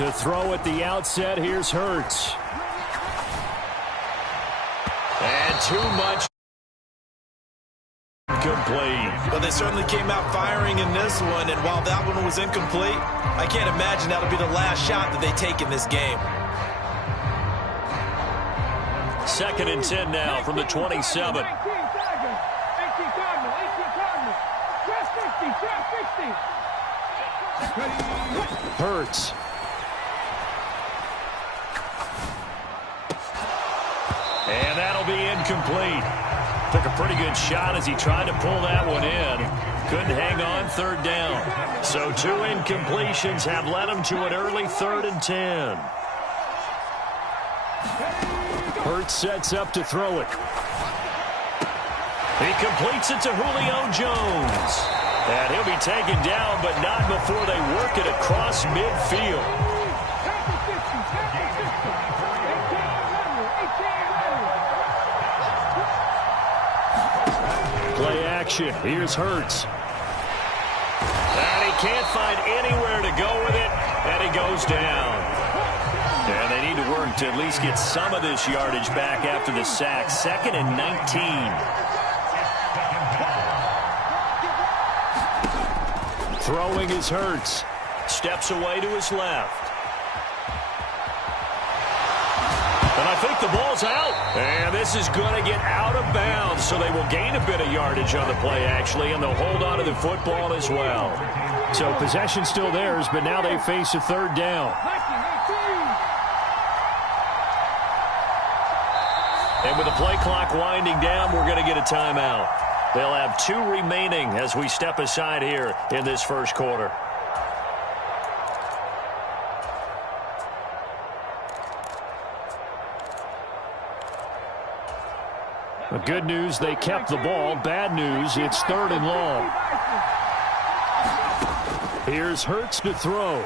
To throw at the outset, here's Hurts. And too much. Complete. But they certainly came out firing in this one, and while that one was incomplete, I can't imagine that'll be the last shot that they take in this game. 2nd and 10 now from the 27. Hurts. And that'll be incomplete. Took a pretty good shot as he tried to pull that one in. Couldn't hang on 3rd down. So 2 incompletions have led him to an early 3rd and 10. Hurts sets up to throw it. He completes it to Julio Jones. And he'll be taken down, but not before they work it across midfield. Play action. Here's Hurts. And he can't find anywhere to go with it, and he goes down. And they need to work to at least get some of this yardage back after the sack. 2nd and 19. Throwing is Hurts. Steps away to his left. And I think the ball's out. And this is going to get out of bounds, so they will gain a bit of yardage on the play, actually, and they'll hold on to the football as well. So possession still theirs, but now they face a 3rd down. And with the play clock winding down, we're going to get a timeout. They'll have 2 remaining as we step aside here in this first quarter. The good news, they kept the ball. Bad news, it's 3rd and long. Here's Hurts to throw.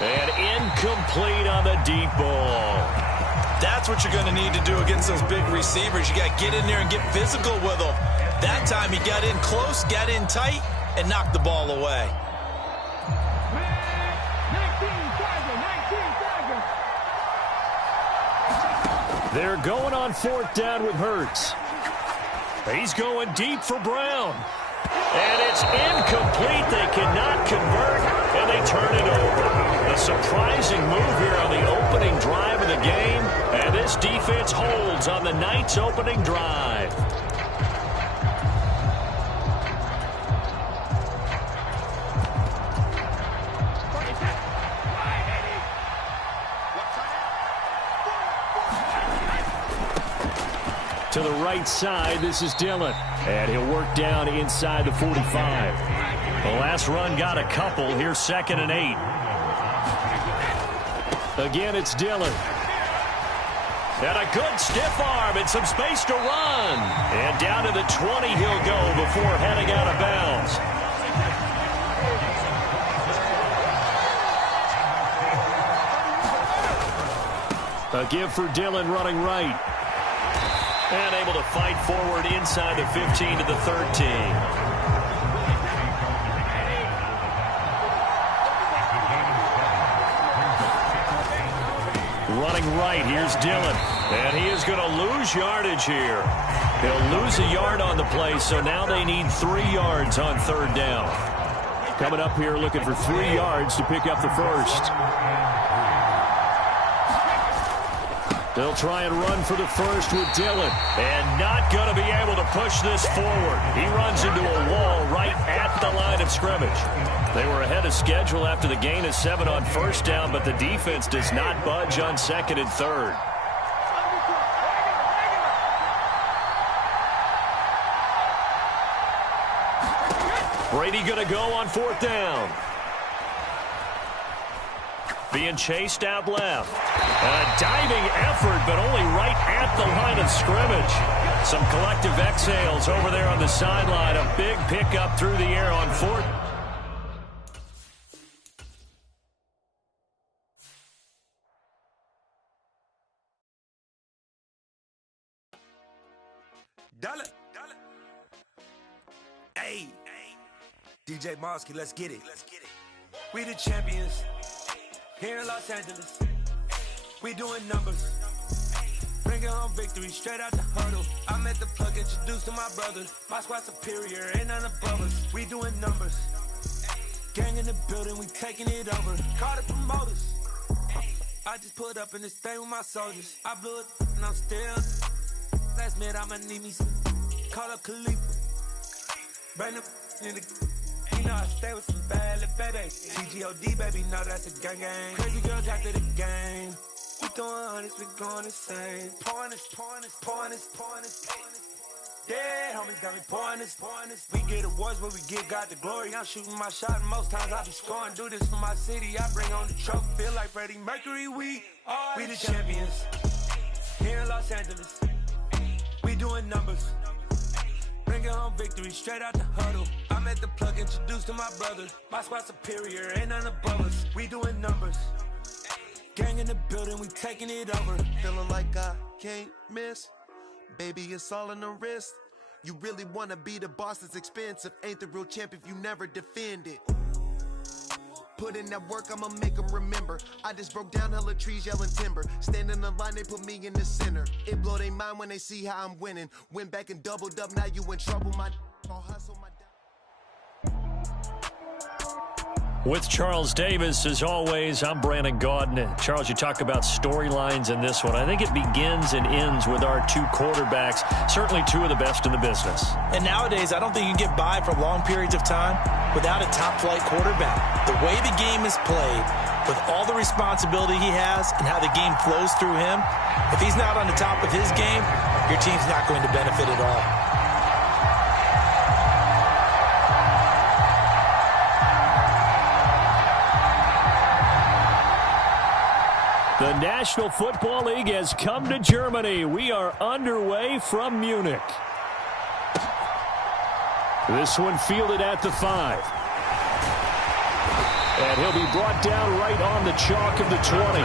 And incomplete on the deep ball. That's what you're going to need to do against those big receivers. You got to get in there and get physical with them. That time he got in close, got in tight, and knocked the ball away. They're going on 4th down with Hurts. He's going deep for Brown. And it's incomplete. They cannot convert, and they turn it over. A surprising move here on the opening drive of the game, and this defense holds on the night's opening drive. To the right side, this is Dillon. And he'll work down inside the 45. The last run got a couple. Here's 2nd and 8. Again, it's Dillon. And a good stiff arm and some space to run. And down to the 20 he'll go before heading out of bounds. A give for Dillon running right. And able to fight forward inside the 15 to the 13. Running right, here's Dillon. And he is going to lose yardage here. He'll lose a yard on the play, so now they need 3 yards on 3rd down. Coming up here looking for 3 yards to pick up the first. They'll try and run for the first with Dillon. And not going to be able to push this forward. He runs into a wall right at the line of scrimmage. They were ahead of schedule after the gain of 7 on 1st down, but the defense does not budge on 2nd and 3rd. Brady going to go on 4th down. Being chased out left. A diving effort, but only right at the line of scrimmage. Some collective exhales over there on the sideline. A big pickup through the air on 4th. Hey, DJ Mosky, let's get it. We the champions here in Los Angeles. We doing numbers. Bringing home victory straight out the huddle. I'm at the plug, introduced to my brothers. My squad superior, ain't none above us. We doing numbers. Gang in the building, we taking it over. Call the promoters. I just put up in this thing with my soldiers. I blew it and I'm still. Last minute I'ma need me some. Call up Khalifa. Bring them in the. You know I stay with some bad little baby. TGOD baby, know that's a gang gang. Crazy girls after the game. We throwing hundreds, we going insane. Pouring this. Dead homies got me pouring this. We get awards where we give God the glory. I'm shooting my shot and most times I be scoring. Do this for my city, I bring on the trophy. Feel like Freddie Mercury, we the champions here in Los Angeles. We doing numbers. Bringing home victory straight out the huddle. I'm at the plug, introduced to my brothers. My squad superior, ain't none above us. We doing numbers. Gang in the building, we taking it over. Feeling like I can't miss. Baby, it's all in the wrist. You really wanna be the boss, it's expensive. Ain't the real champ if you never defend it. Put in that work, I'ma make them remember. I just broke down hella trees, yelling timber. Stand in the line, they put me in the center. It blow their mind when they see how I'm winning. Went back and doubled up, now you in trouble. My hustle, my With Charles Davis, as always, I'm Brandon Gaudin. Charles, you talk about storylines in this one. I think it begins and ends with our two quarterbacks, certainly two of the best in the business. And nowadays, I don't think you can get by for long periods of time without a top-flight quarterback. The way the game is played, with all the responsibility he has and how the game flows through him, if he's not on the top of his game, your team's not going to benefit at all. The National Football League has come to Germany. We are underway from Munich. This one fielded at the 5. And he'll be brought down right on the chalk of the 20.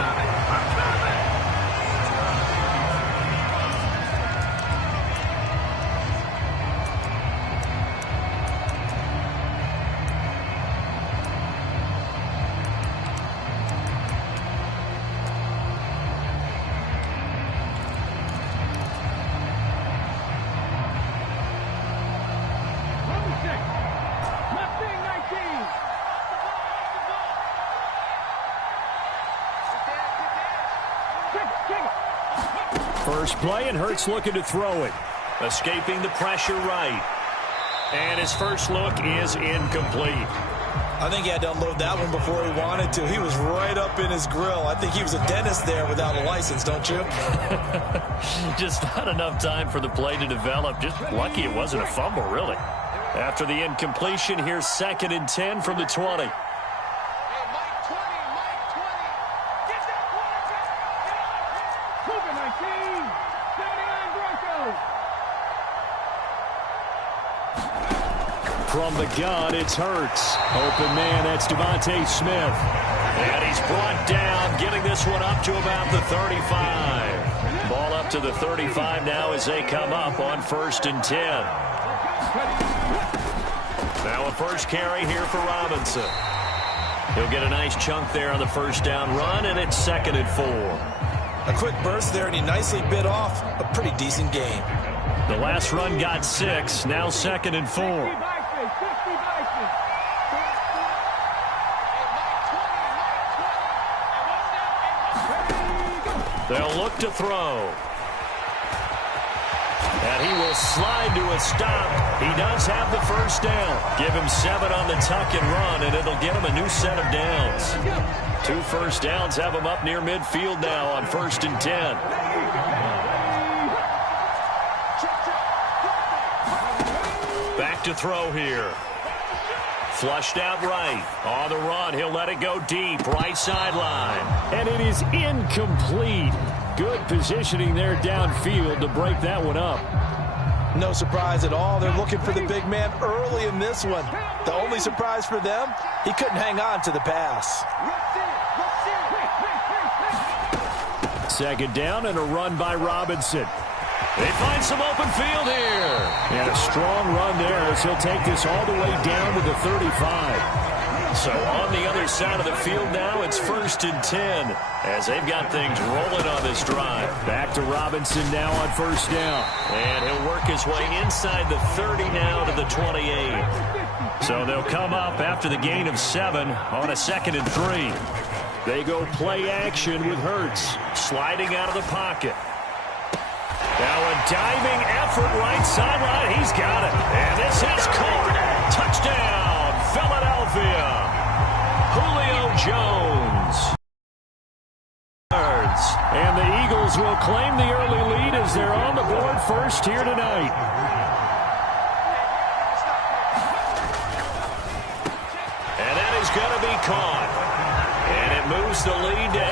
First play, and Hurts looking to throw it. Escaping the pressure right. And his first look is incomplete. I think he had to unload that one before he wanted to. He was right up in his grill. I think he was a dentist there without a license, don't you? Just not enough time for the play to develop. Just lucky it wasn't a fumble, really. After the incompletion, here's 2nd and 10 from the 20. From the gun, it's Hurts. Open man, that's Devontae Smith. And he's brought down, getting this one up to about the 35. Ball up to the 35 now as they come up on 1st and 10. Now a first carry here for Robinson. He'll get a nice chunk there on the first down run, and it's 2nd and 4. A quick burst there, and he nicely bit off a pretty decent gain. The last run got 6, now 2nd and 4. They'll look to throw. And he will slide to a stop. He does have the first down. Give him 7 on the tuck and run, and it'll get him a new set of downs. 2 first downs have him up near midfield now on 1st and 10. Back to throw here. Flushed out right. On the run, he'll let it go deep. Right sideline. And it is incomplete. Good positioning there downfield to break that one up. No surprise at all. They're looking for the big man early in this one. The only surprise for them, he couldn't hang on to the pass. 2nd down and a run by Robinson. They find some open field here. And a strong run there as he'll take this all the way down to the 35. So on the other side of the field now, it's 1st and 10 as they've got things rolling on this drive. Back to Robinson now on 1st down. And he'll work his way inside the 30 now to the 28. So they'll come up after the gain of 7 on a 2nd and 3. They go play action with Hurts sliding out of the pocket. Now a diving effort right sideline. He's got it. And this is caught. Touchdown, Philadelphia. Julio Jones. And the Eagles will claim the early lead as they're on the board first here tonight. And that is going to be caught. And it moves the lead to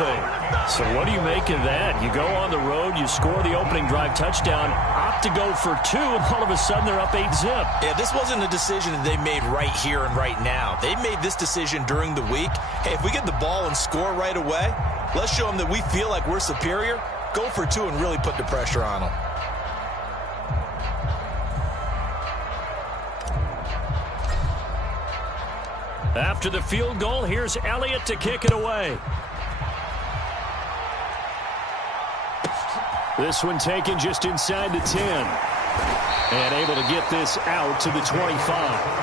8-0. So what do you make of that? You go on the road, you score the opening drive touchdown, opt to go for 2, and all of a sudden they're up 8-zip. Yeah, this wasn't a decision that they made right here and right now. They made this decision during the week. Hey, if we get the ball and score right away, let's show them that we feel like we're superior. Go for 2 and really put the pressure on them. After the field goal, here's Elliott to kick it away. This one taken just inside the 10. And able to get this out to the 25.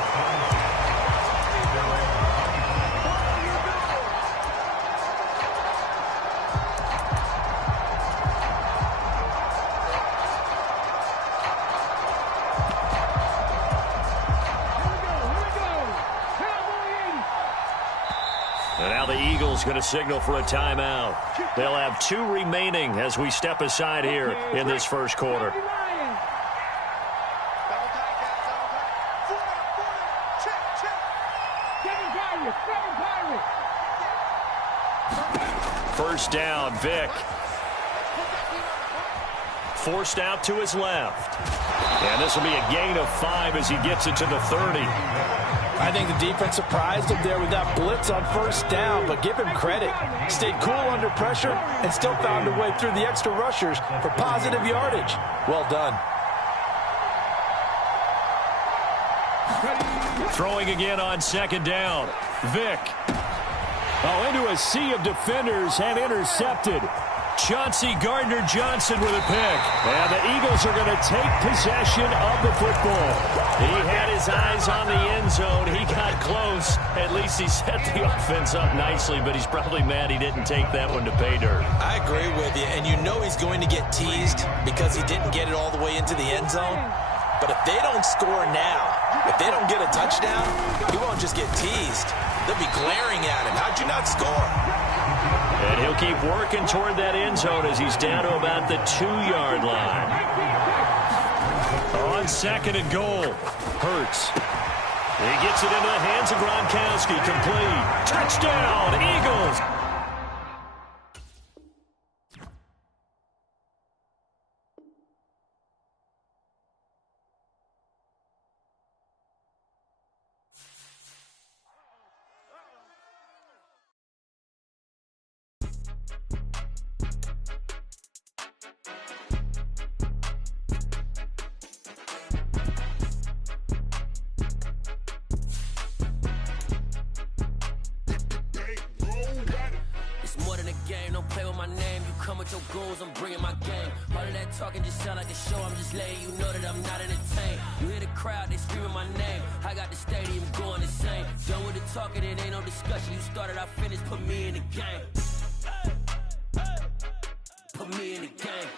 And now the Eagles going to signal for a timeout. They'll have 2 remaining as we step aside here in this first quarter. First down, Vick. Forced out to his left. And this will be a gain of 5 as he gets it to the 30. I think the defense surprised him there with that blitz on first down, but give him credit. Stayed cool under pressure and still found a way through the extra rushers for positive yardage. Well done. Throwing again on 2nd down. Vick. Oh, into a sea of defenders and intercepted. Chauncey Gardner-Johnson with a pick. And the Eagles are going to take possession of the football. He had his eyes on the end zone. He got close. At least he set the offense up nicely, but he's probably mad he didn't take that one to pay dirt. I agree with you, and you know he's going to get teased because he didn't get it all the way into the end zone. But if they don't score now, if they don't get a touchdown, he won't just get teased. They'll be glaring at him. How'd you not score? And he'll keep working toward that end zone as he's down to about the 2-yard line. On 2nd and goal, Hurts. He gets it into the hands of Gronkowski. Complete. Touchdown, Eagles. Goals, I'm bringing my game. All of that talking just sound like a show. I'm just letting you know that I'm not entertained. You hear the crowd, they screaming my name. I got the stadium going insane. Done with the talking, it ain't no discussion. You started, I finished, put me in the game. Put me in the game.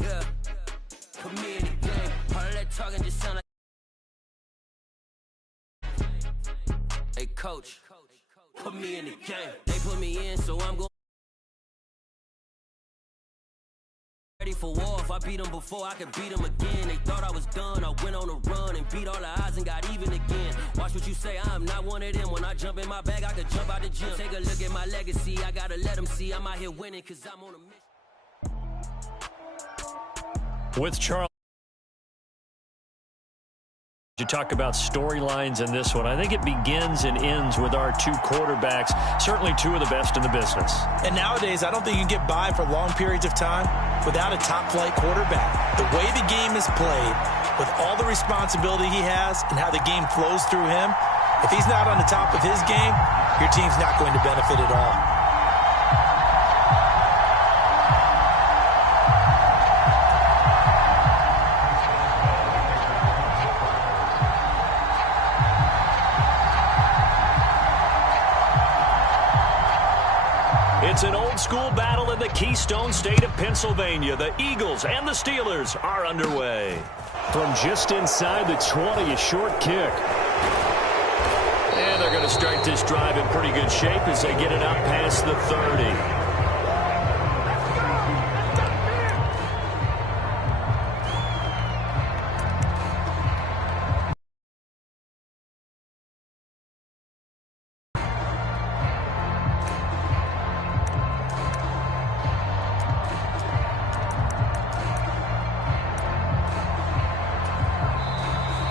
Yeah. Put me in the game. All of that talking just sound like. Hey, coach. Put me in the game. They put me in, so I'm going. Ready for war. If I beat them before, I could beat them again. They thought I was done. I went on a run and beat all the odds and got even again. Watch what you say. I'm not one of them. When I jump in my bag, I could jump out the gym. Take a look at my legacy. I gotta let them see I'm out here winning because I'm on a mission. With Charles. You talk about storylines in this one. I think it begins and ends with our two quarterbacks, certainly two of the best in the business. And nowadays, I don't think you can get by for long periods of time without a top-flight quarterback. The way the game is played, with all the responsibility he has and how the game flows through him, if he's not on the top of his game, your team's not going to benefit at all. It's an old-school battle in the Keystone State of Pennsylvania. The Eagles and the Steelers are underway. From just inside the 20, a short kick. And they're going to start this drive in pretty good shape as they get it up past the 30.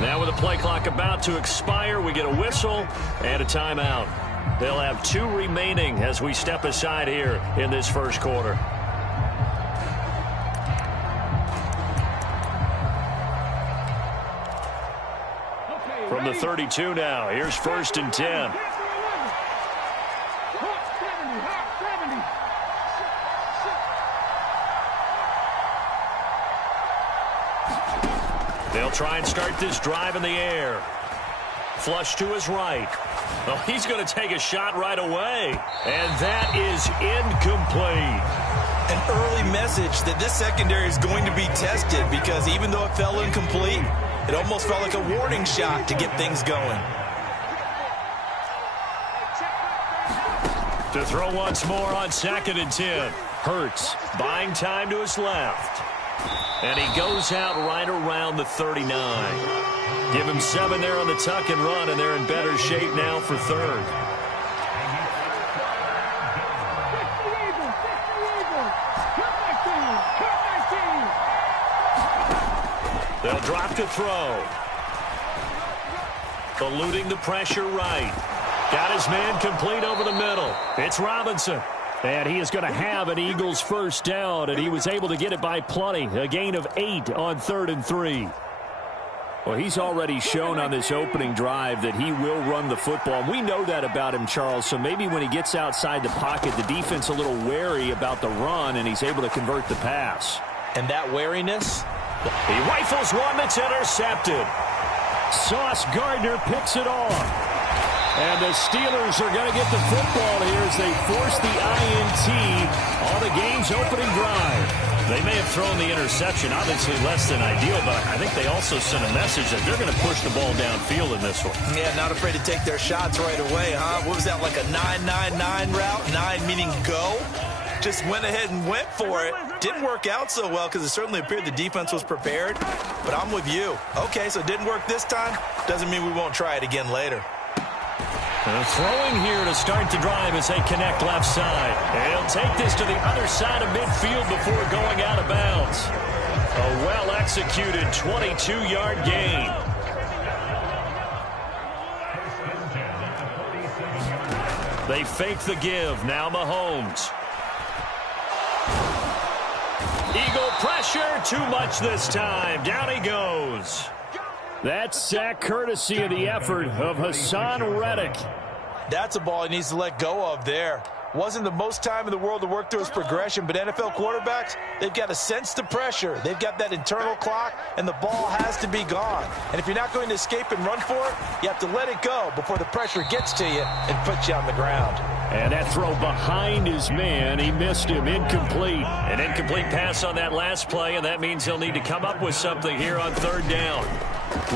Now with the play clock about to expire, we get a whistle and a timeout. They'll have two remaining as we step aside here in this first quarter. From the 32 now, here's 1st and 10. They'll try and start this drive in the air. Flush to his right. Oh, he's going to take a shot right away. And that is incomplete. An early message that this secondary is going to be tested because even though it fell incomplete, it almost felt like a warning shot to get things going. To throw once more on 2nd and 10. Hurts buying time to his left. And he goes out right around the 39. Give him 7 there on the tuck and run, and they're in better shape now for 3rd. They'll drop to throw. Eluding the pressure right. Got his man complete over the middle. It's Robinson. And he is going to have an Eagles first down, and he was able to get it by plenty. A gain of 8 on 3rd and 3. Well, he's already shown on this opening drive that he will run the football. We know that about him, Charles, so maybe when he gets outside the pocket, the defense a little wary about the run, and he's able to convert the pass. And that wariness? He rifles one that's intercepted. Sauce Gardner picks it off. And the Steelers are going to get the football here as they force the INT on the game's opening drive. They may have thrown the interception, obviously less than ideal, but I think they also sent a message that they're going to push the ball downfield in this one. Yeah, not afraid to take their shots right away, huh? What was that, like a 9-9-9 route? 9 meaning go? Just went ahead and went for it. Didn't work out so well because it certainly appeared the defense was prepared. But I'm with you. Okay, so it didn't work this time. Doesn't mean we won't try it again later. Throwing here to start the drive as they connect left side. And he'll take this to the other side of midfield before going out of bounds. A well-executed 22-yard gain. They fake the give. Now Mahomes. Eagle pressure. Too much this time. Down he goes. That sack courtesy of the effort of Hassan Reddick. That's a ball he needs to let go of there. Wasn't the most time in the world to work through his progression, but NFL quarterbacks, they've got to sense the pressure. They've got that internal clock, and the ball has to be gone. And if you're not going to escape and run for it, you have to let it go before the pressure gets to you and puts you on the ground. And that throw behind his man, he missed him. Incomplete. An incomplete pass on that last play, and that means he'll need to come up with something here on 3rd down.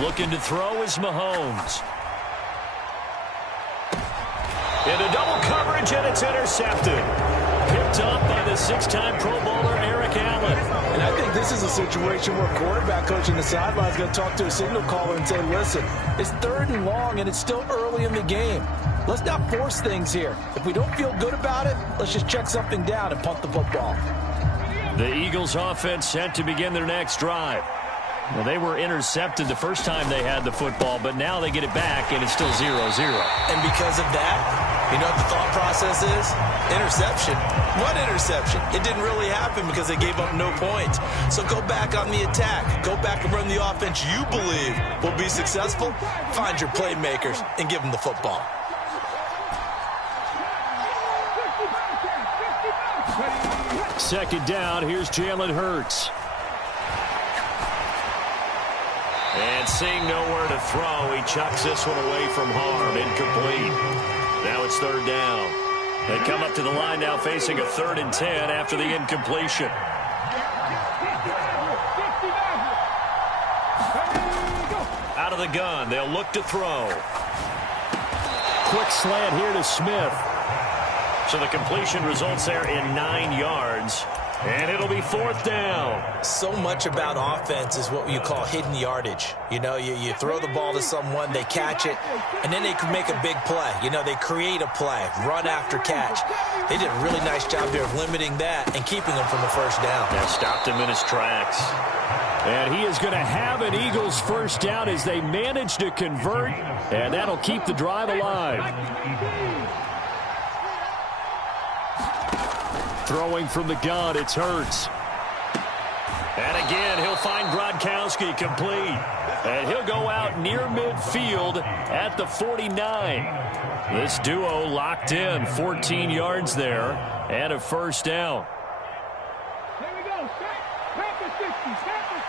Looking to throw is Mahomes. Into double coverage, and it's intercepted. Picked up by the 6-time Pro Bowler Eric Allen. And I think this is a situation where quarterback coach in the sideline is going to talk to a signal caller and say, listen, it's 3rd and long, and it's still early in the game. Let's not force things here. If we don't feel good about it, let's just check something down and punt the football. The Eagles offense set to begin their next drive. Well, they were intercepted the first time they had the football, but now they get it back, and it's still 0-0. And because of that, you know what the thought process is? Interception. What interception? It didn't really happen because they gave up no points. So go back on the attack. Go back and run the offense you believe will be successful. Find your playmakers and give them the football. Second down, here's Jalen Hurts. And seeing nowhere to throw, he chucks this one away from harm. Incomplete. Now it's third down. They come up to the line now facing a 3rd and 10 after the incompletion. Out of the gun, they'll look to throw. Quick slant here to Smith. So the completion results there in 9 yards. And it'll be 4th down. So much about offense is what you call hidden yardage. You know, you throw the ball to someone, they catch it, and then they can make a big play. You know, they create a play, run after catch. They did a really nice job here of limiting that and keeping him from a first down. Yeah, stopped him in his tracks. And he is going to have an Eagles first down as they manage to convert, and that'll keep the drive alive. Throwing from the gun, it's Hurts. And again, he'll find Gronkowski complete. And he'll go out near midfield at the 49. This duo locked in, 14 yards there, and a first down. Here we go. Snap the 60. Snap the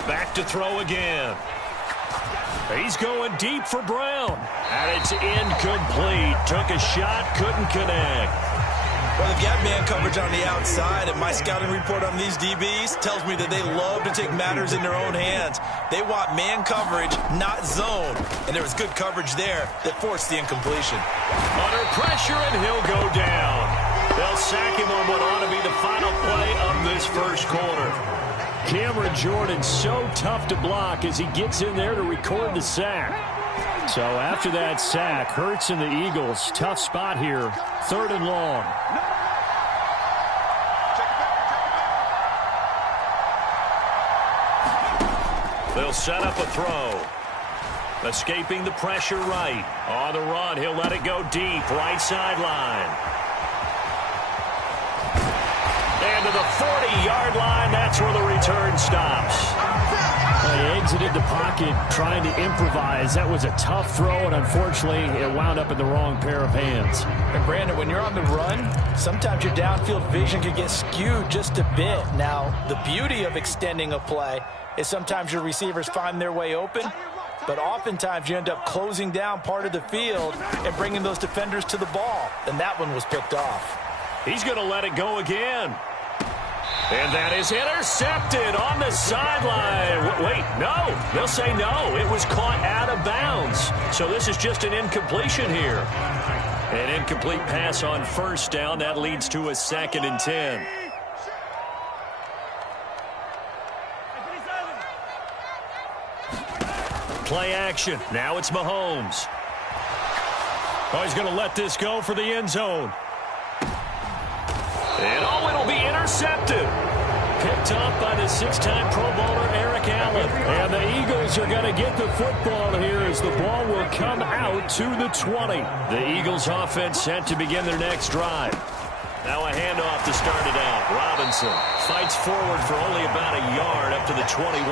60. Back to throw again. He's going deep for Brown. And it's incomplete. Took a shot, couldn't connect. Well, they've got man coverage on the outside, and my scouting report on these DBs tells me that they love to take matters in their own hands. They want man coverage, not zone. And there was good coverage there that forced the incompletion. Under pressure, and he'll go down. They'll sack him on what ought to be the final play of this first quarter. Cameron Jordan so tough to block as he gets in there to record the sack. So after that sack, Hurts and the Eagles, tough spot here, 3rd and long. They'll set up a throw. Escaping the pressure right. On the run, he'll let it go deep, right sideline. And to the 40-yard line, that's where the return stops. He exited the pocket trying to improvise. That was a tough throw, and unfortunately, it wound up in the wrong pair of hands. And Brandon, when you're on the run, sometimes your downfield vision can get skewed just a bit. Now, the beauty of extending a play is sometimes your receivers find their way open, but oftentimes you end up closing down part of the field and bringing those defenders to the ball, and that one was picked off. He's going to let it go again. And that is intercepted on the sideline. Wait, no. They'll say no. It was caught out of bounds. So this is just an incompletion here. An incomplete pass on first down. That leads to a 2nd and 10. Play action. Now it's Mahomes. Oh, he's going to let this go for the end zone. And it'll be intercepted. Picked up by the 6-time Pro Bowler Eric Allen. And the Eagles are going to get the football here as the ball will come out to the 20. The Eagles offense set to begin their next drive. Now a handoff to start it out. Robinson fights forward for only about a yard up to the 21.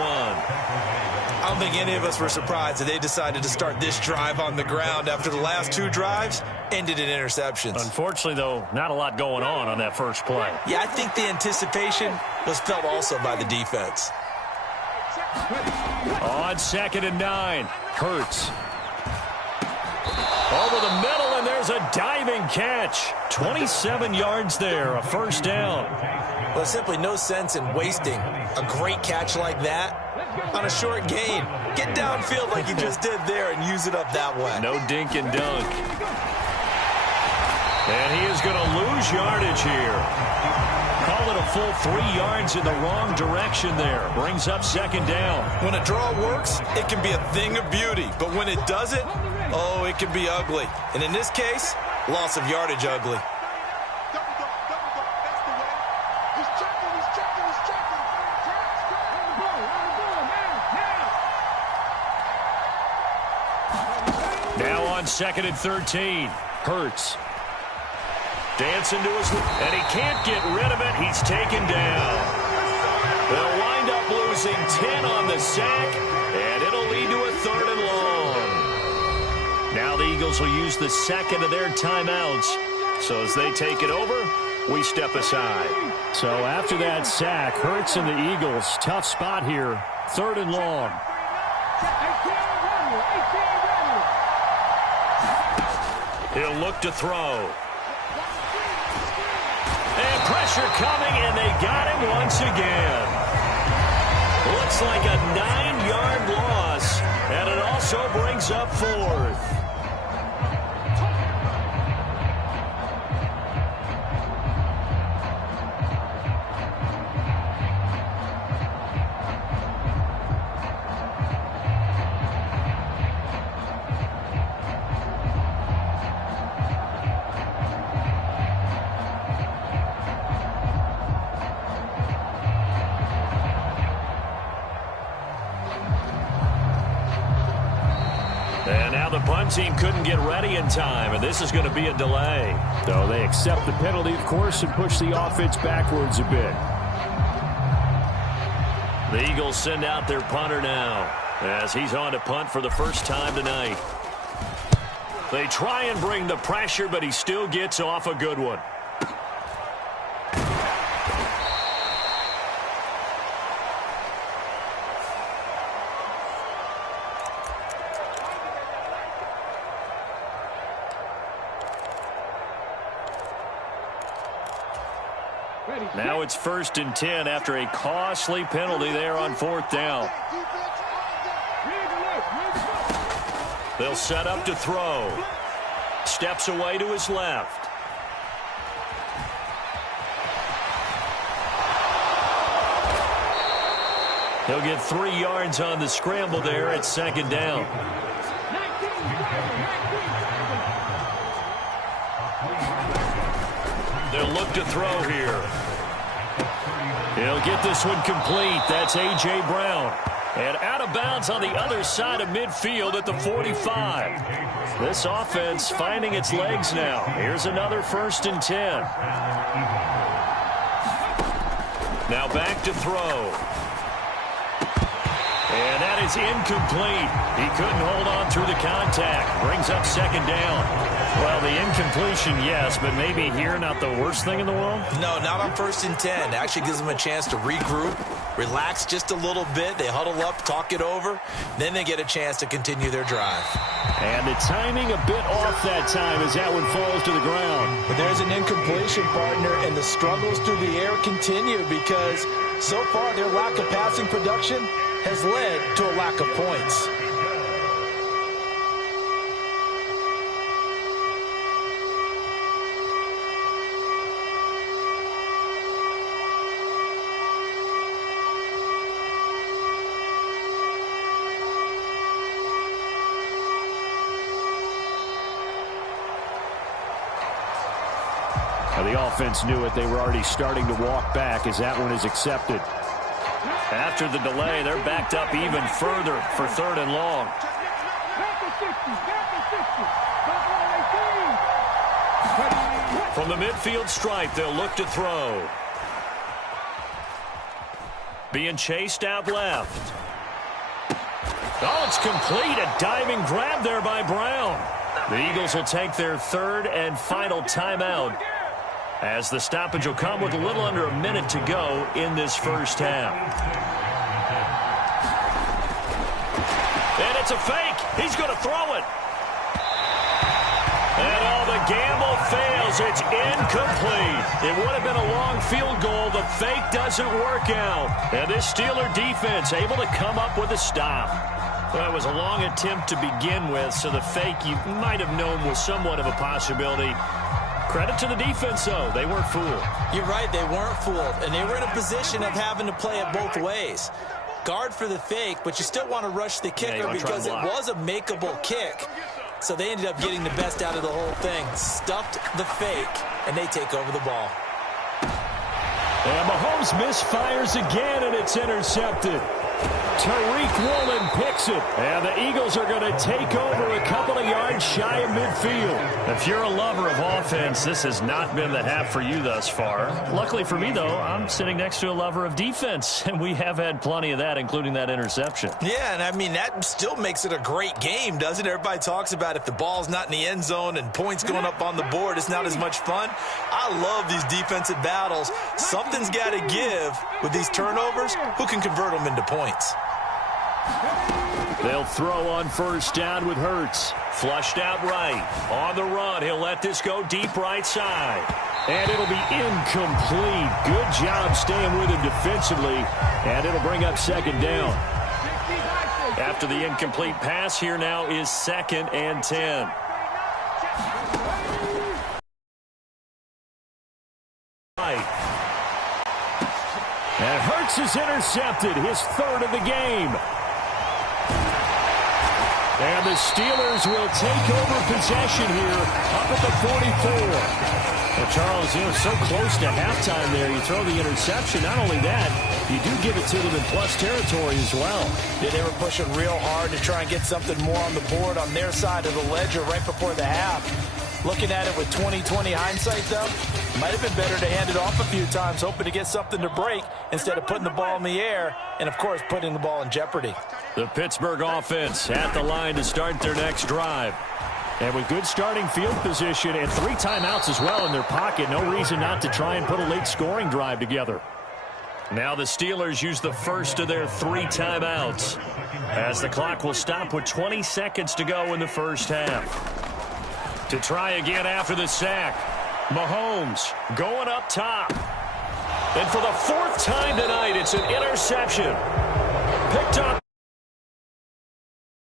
I don't think any of us were surprised that they decided to start this drive on the ground after the last 2 drives ended in interceptions. Unfortunately, though, not a lot going on that first play. Yeah, I think the anticipation was felt also by the defense. On 2nd and 9, Hurts. Over the middle, and there's a diving catch. 27 yards there, a first down. Well, there's simply no sense in wasting a great catch like that on a short gain. Get downfield like you just did there and use it up that way. No dink and dunk. And he is going to lose yardage here. Call it a full 3 yards in the wrong direction there. Brings up 2nd down. When a draw works, it can be a thing of beauty. But when it doesn't, oh, it can be ugly. And in this case, loss of yardage ugly. He's checking. on 2nd and 13. Hurts. Dancing to his... And he can't get rid of it. He's taken down. They'll wind up losing 10 on the sack, and it'll lead to a 3rd and long. Now the Eagles will use the second of their timeouts. So as they take it over, we step aside. So after that sack, Hurts and the Eagles, tough spot here. 3rd and long. He'll look to throw. And pressure coming, and they got him once again. Looks like a 9-yard loss, and it also brings up 4th. And now the punt team couldn't get ready in time, and this is going to be a delay. So they accept the penalty, of course, and push the offense backwards a bit. The Eagles send out their punter now, as he's on to punt for the first time tonight. They try and bring the pressure, but he still gets off a good one. Now it's 1st and 10 after a costly penalty there on 4th down. They'll set up to throw. Steps away to his left. He'll get 3 yards on the scramble there at 2nd down. They'll look to throw here. He'll get this one complete. That's A.J. Brown. And out of bounds on the other side of midfield at the 45. This offense finding its legs now. Here's another 1st and 10. Now back to throw. And that is incomplete. He couldn't hold on through the contact. Brings up 2nd down. Well, the incompletion, yes, but maybe here not the worst thing in the world? No, not on 1st and 10. Actually gives them a chance to regroup, relax just a little bit. They huddle up, talk it over. Then they get a chance to continue their drive. And the timing a bit off that time as that one falls to the ground. But there's an incompletion, partner, and the struggles through the air continue because so far their lack of passing production has led to a lack of points. The offense knew it. They were already starting to walk back as that one is accepted. After the delay, they're backed up even further for 3rd and long. From the midfield stripe, they'll look to throw. Being chased out left. Oh, it's complete. A diving grab there by Brown. The Eagles will take their 3rd and final timeout, as the stoppage will come with a little under a minute to go in this first half. And it's a fake. He's going to throw it. And all the gamble fails. It's incomplete. It would have been a long field goal. The fake doesn't work out. And this Steeler defense able to come up with a stop. Well, it was a long attempt to begin with, so the fake you might have known was somewhat of a possibility. Credit to the defense, though. They weren't fooled. You're right. They weren't fooled. And they were in a position of having to play it both ways. Guard for the fake, but you still want to rush the kicker because it was a makeable kick. So they ended up getting the best out of the whole thing. Stuffed the fake, and they take over the ball. And Mahomes misfires again, and it's intercepted. Tariq Woolen picks it. And the Eagles are going to take over a couple of yards shy of midfield. If you're a lover of offense, this has not been the half for you thus far. Luckily for me, though, I'm sitting next to a lover of defense, and we have had plenty of that, including that interception. Yeah, and I mean, that still makes it a great game, doesn't it? Everybody talks about if the ball's not in the end zone and points going up on the board, it's not as much fun. I love these defensive battles. Something's got to give with these turnovers. Who can convert them into points? They'll throw on first down with Hurts. Flushed out right. On the run, he'll let this go deep right side. And it'll be incomplete. Good job staying with him defensively. And it'll bring up second down. After the incomplete pass, here now is 2nd and 10. Right. And Hurts is intercepted, his 3rd of the game. And the Steelers will take over possession here up at the 44. Well, Charles, so close to halftime there. You throw the interception. Not only that, you do give it to them in plus territory as well. Yeah, they were pushing real hard to try and get something more on the board on their side of the ledger right before the half. Looking at it with 20/20 hindsight, though, might have been better to hand it off a few times, hoping to get something to break instead of putting the ball in the air and, of course, putting the ball in jeopardy. The Pittsburgh offense at the line to start their next drive. And with good starting field position and 3 timeouts as well in their pocket, no reason not to try and put a late scoring drive together. Now the Steelers use the first of their 3 timeouts, as the clock will stop with 20 seconds to go in the first half. To try again after the sack, Mahomes going up top. And for the 4th time tonight, it's an interception. Picked up.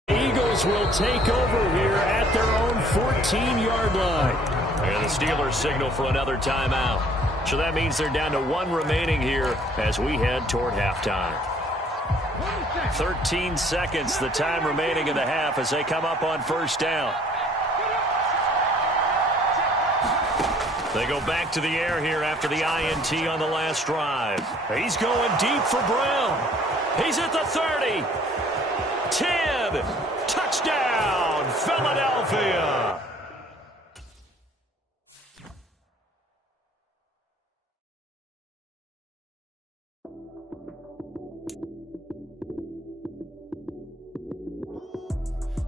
Eagles will take over here at their own 14-yard line. And the Steelers signal for another timeout. So that means they're down to 1 remaining here as we head toward halftime. 13 seconds, the time remaining in the half as they come up on first down. They go back to the air here after the INT on the last drive. He's going deep for Brown. He's at the 30. 10. Touchdown, Philadelphia.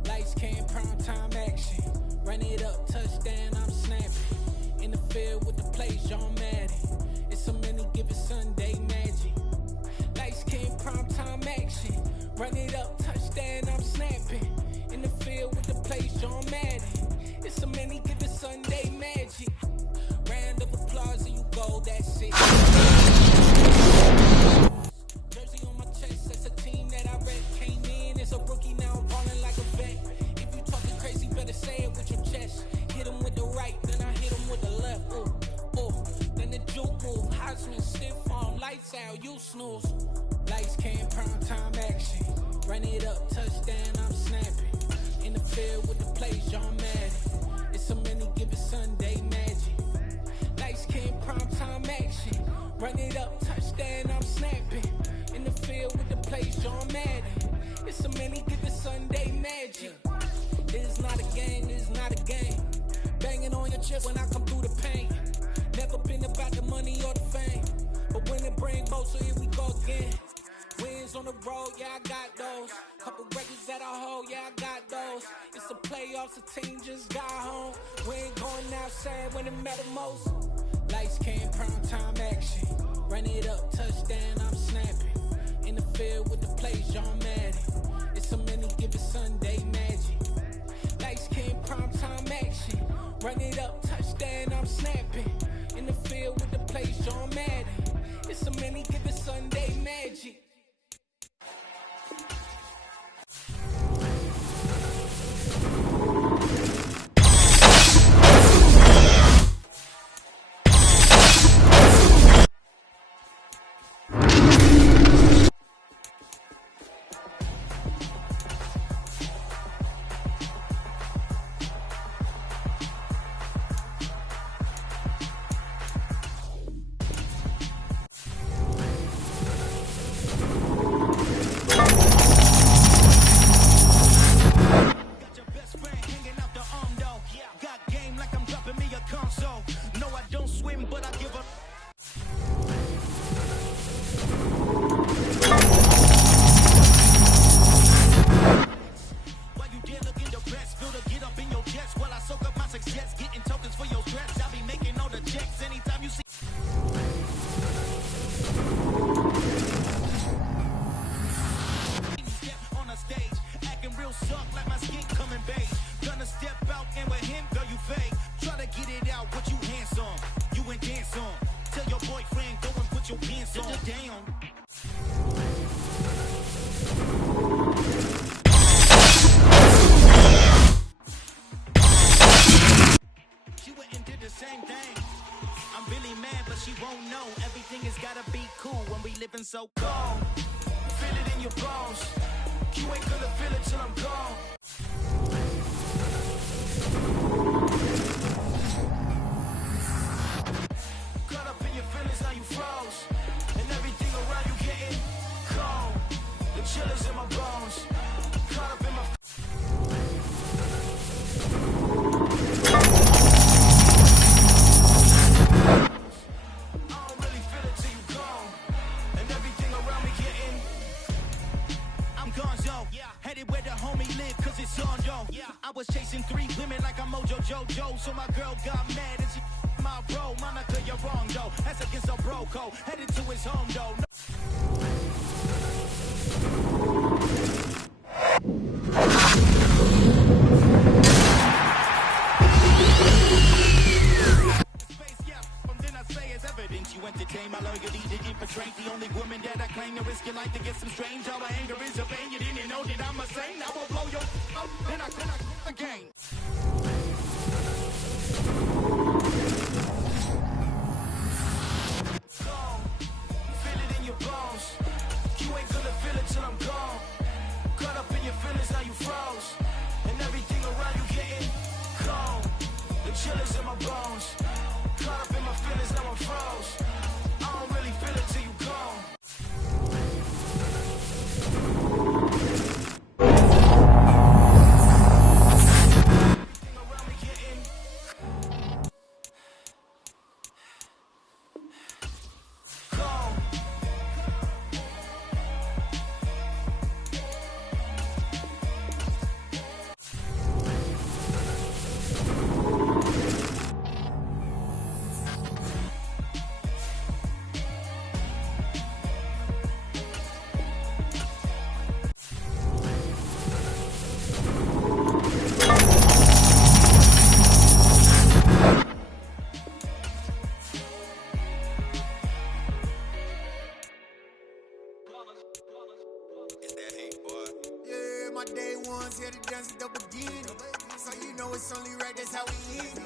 Lights, cam, prime time action. Run it up, touchdown, I'm snapping. In the field with the play, John Madden. It's so many given Sunday magic. Lights, cam, prime time action. Run it up, touchdown, I'm snapping. In the field with the play, John Madden. It's so many given Sunday magic. Round of applause and you go, that's it. Jersey on my chest, that's a team that I read. Came in as a rookie, now I'm falling like a vet. If you talking crazy, better say it with your chest. Hit him with the right, then I hit him with the left. Ooh, ooh. Then the juke move, Heisman stiff on, lights out, you snooze. Lights, cam, prime time action. Run it up, touchdown, I'm snapping. In the field with the play, John Madden. It's so many given Sunday magic. Lights, cam, prime time action. Run it up, touchdown, I'm snapping. In the field with the play, John Madden. It's so many given Sunday magic. This is not a game, this is not a game. Banging on your chest when I come through the pain. Never been about the money or the fame. But when it bring both, so here we go again. Wins on the road, yeah, I got those. Couple records that I hold, yeah, I got those. It's the playoffs, the team just got home. We ain't going outside when it matter most. Lights, cam, prime time action. Run it up, touchdown, I'm snapping. In the field with the play, John Madden. It's so many given Sunday magic. Lights, cam, prime time action. Run it up, touchdown, I'm snapping. In the field with the play, John Madden. It's so many given Sunday magic. cool when we living so cold. Feel it in your bones. You ain't gonna feel it till I'm gone. Caught up in your feelings, now you froze. And everything around you getting cold. The chillers in my bones. Caught up in my headed where the homie live, cause it's on, yo. I was chasing 3 women like I'm Mojo Jojo, so my girl got mad and she my bro. Monica, you're wrong, though. That's against a bro code. Headed to his home, though. You entertain my loyalty to infiltrate the only woman that I claim to risk your life to get some strange. How my anger is a pain. You didn't know that I'm a saint. I will blow your up, then I again. Gone. Feel it in your bones. You ain't gonna feel it till I'm gone. Caught up in your feelings, now you froze. And everything around you getting cold. The chillers in my bones. Caught up in my feelings, now I'm froze. I don't really feel it till you gone. Everything around me getting gone. Yeah, my day ones here to dance at the beginning. So you know it's only right, that's how we end it.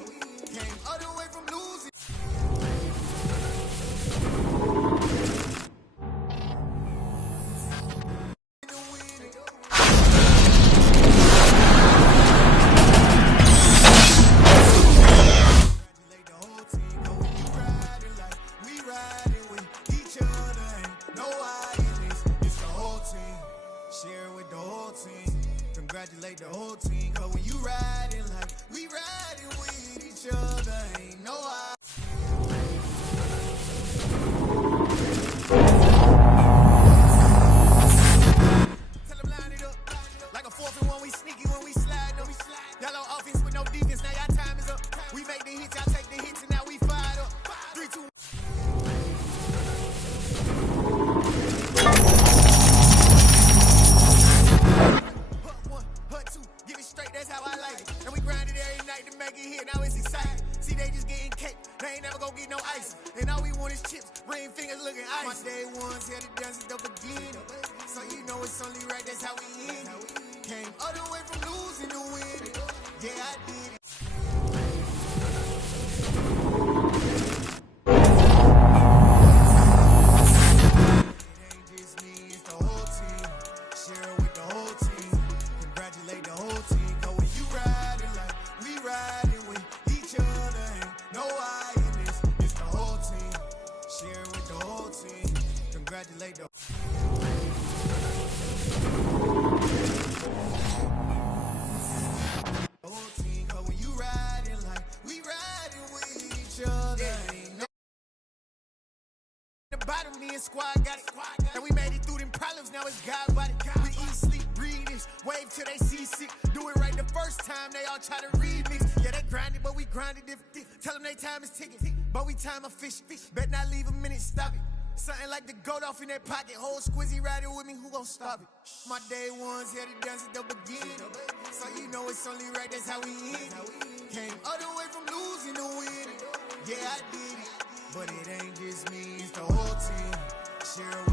Came all the way from losing. Congratulate the whole team, cause when you riding like we riding with each other, ain't no I. Tell them line it up, like a 4th and 1, we sneaky when we slide them. Y'all on offense with no defense, now y'all time is up. We make the hits, y'all take the hits, and now we fired up. 3, 2, 1. That's how I like it. And we grind it every night to make it hit. Now it's exciting. See, they just getting cake. They ain't never gonna get no ice. And all we want is chips. Ring fingers looking ice. My day ones here to dance at the beginning. So you know it's only right. That's how we end it. Came all the way from losing to winning. Yeah, I did it. It ain't just me, it's the whole team. Share it with the whole team. Congratulate the whole team. Riding with each other, ain't no I in this. It's the whole team. Share with the whole team. Congratulate the whole team. Cause when you riding like we riding with each other, ain't no the bottom, me and squad got it. And we made it through them problems, now it's God body. We eat, sleep, breathe this, wave till they see sick. Do it right the first time, they all try to remix. Yeah, they grinded, but we grinded different. Tell them they time is ticking, but we time a fish. Bet not leave a minute, stop it. Something like the goat off in their pocket. Whole squizzy riding with me, who gon' stop it? My day ones here to dance at the beginning. So you know it's only right, that's how we end it. Came all the way from losing to winning. Yeah, I did it. But it ain't just me, it's the whole team. Share